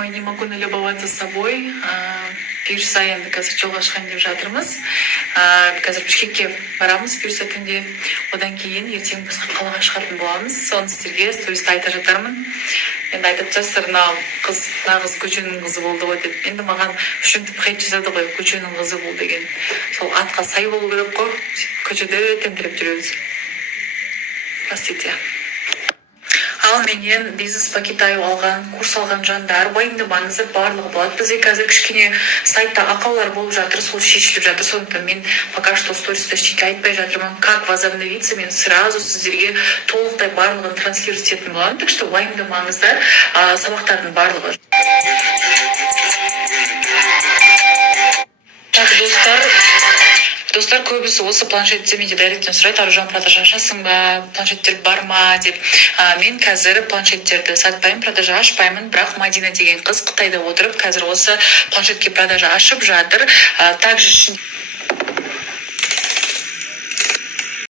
Ой, не могу налюбоваться собой. Бұйырса енді қазір жолға шығайын деп жатырмыз. Қазір Бішкекке барамыз бұйырса түнде. Одан кейін ертең басқа қалаға шығатын боламыз. Соны сіздерге сториста айта жатармын. Енді айтып жатсыздар, мынау қыз нағыз көшенің қызы болды ғой деп. Енді маған үшінтіп хейт жасады ғой, көшенің қызы болды деген. Сол атқа сай болу керек қой. Көшеде тентіреп жүреміз. Простите. Ал менен бизнес по Китаю алған, курс алған жандар, уайымдамаңыздар, барлығы болады. Бізде қазір кішкене сайтта ақаулар болып жатыр, сол шешіліп жатыр. Сондықтан мен пока что сториста ештеңе айтпай жатырмын. Как возобновиться, мен сразу сіздерге толықтай барлығын транслировать ететін боламын. Так что уайымдамаңыздар, сабақтардың барлығы. Так, достар көбісі осы планшетте менде дайректен сұрайды, Аружан продажа ашасың ба, планшеттер бар ма деп. Мен қазір планшеттерді сатпаймын, продажа ашпаймын, бірақ Мадина деген қыз Қытайда отырып, қазір осы планшетке продажа ашып жатыр. Также